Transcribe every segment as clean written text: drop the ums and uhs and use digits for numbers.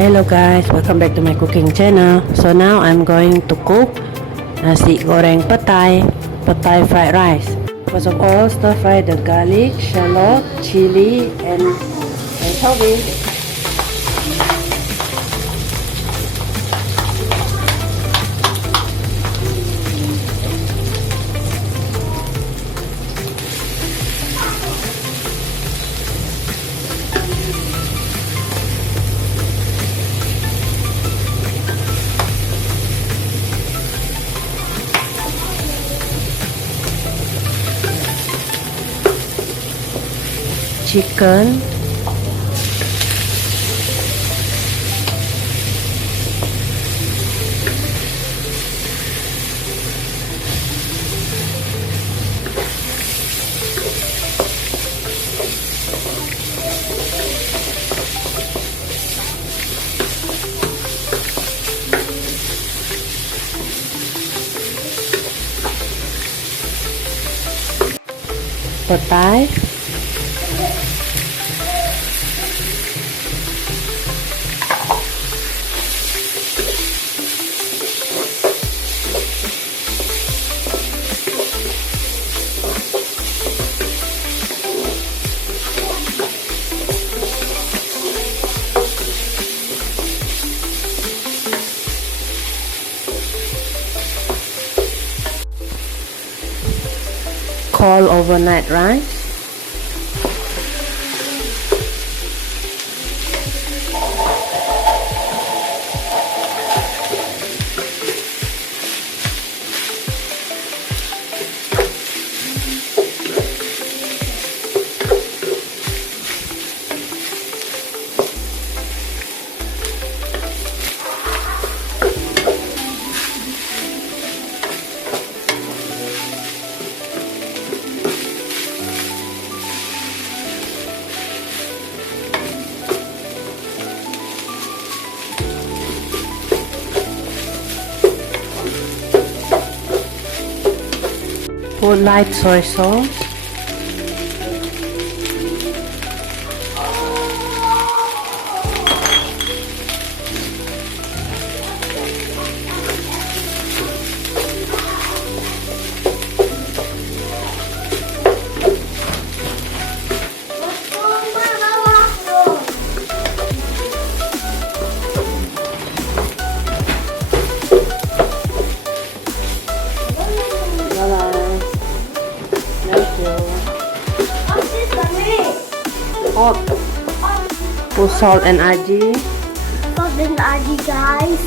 Hello guys, welcome back to my cooking channel. So now I'm going to cook Nasi Goreng Petai, Petai fried rice. First of all, stir fry the garlic, shallot, chili and anchovies. Chicken, petai, cold overnight rice, put light soy sauce, put salt and aji. Salt and aji, guys.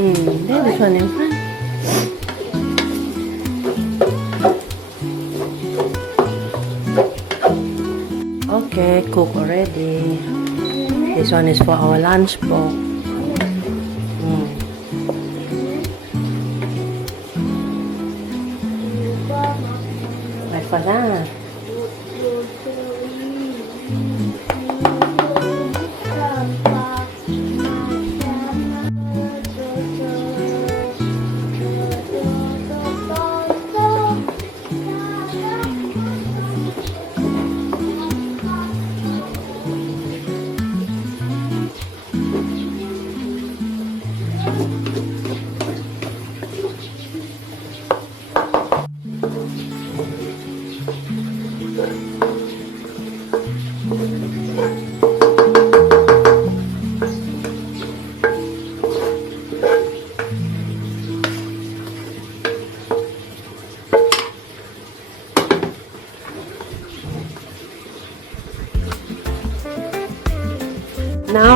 Then this one in front. Okay, cook already. This one is for our lunch box. Breakfast, ah.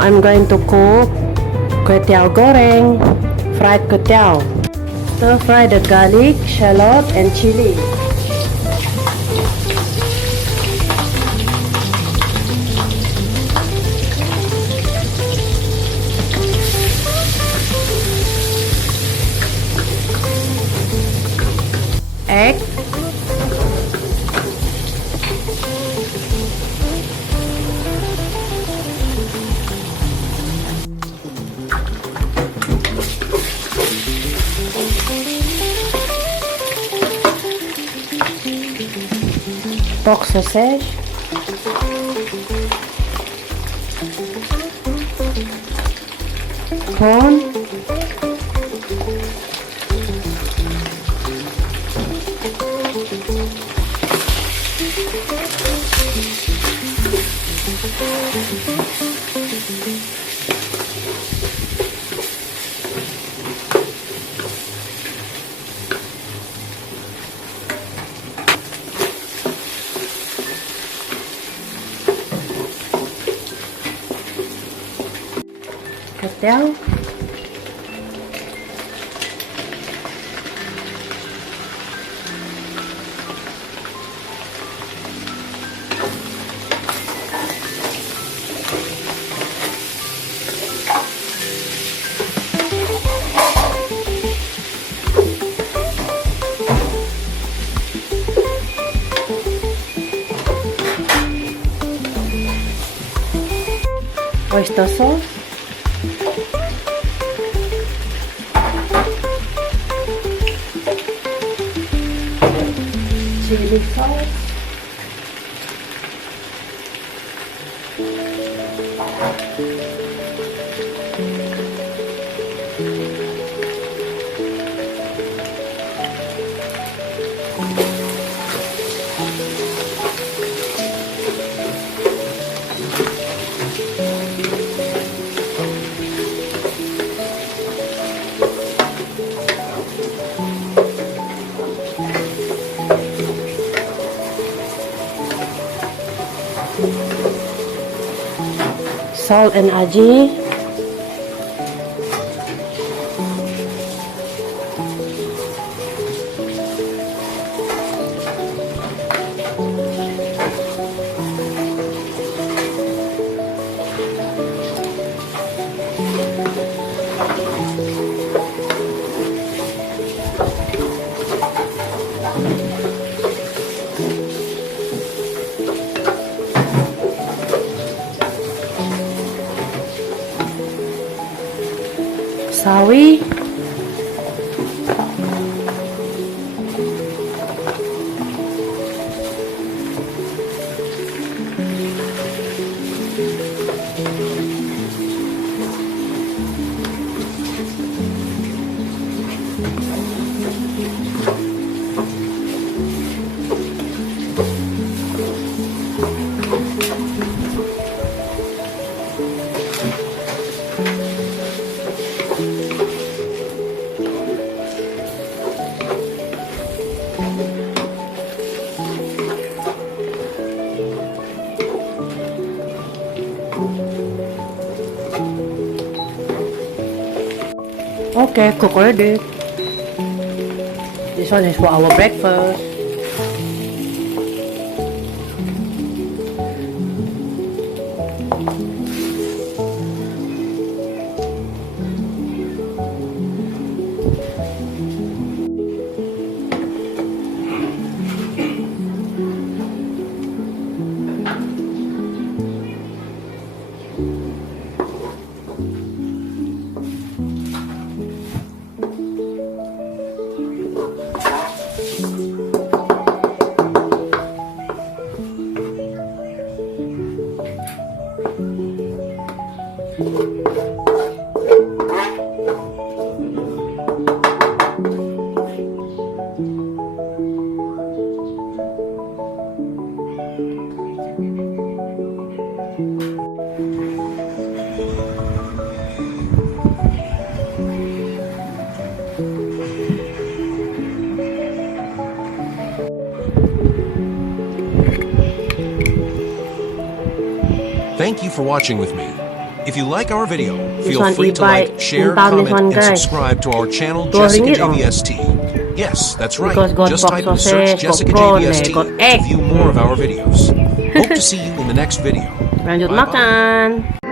now I'm going to cook Kueh Tiaw goreng, fried Kueh Tiaw. Stir fry the garlic, shallot and chili. Egg, pork sausage, prawn, Kueh Tiaw, oyster sauce, chili sauce, salt and aji, savory, Okay, cook ready. This one is for our breakfast. Thank you for watching with me. If you like our video, This feel one free to e-bike like, share, in town, this comment, one, and guys. subscribe to our channel, ringgit Jessicajvst. Yes, that's right. Because got Just pork type and search sausage, got prawn, Jessicajvst got to egg. view more of our videos. Hope to see you in the next video. Lanjut Bye-bye. makan.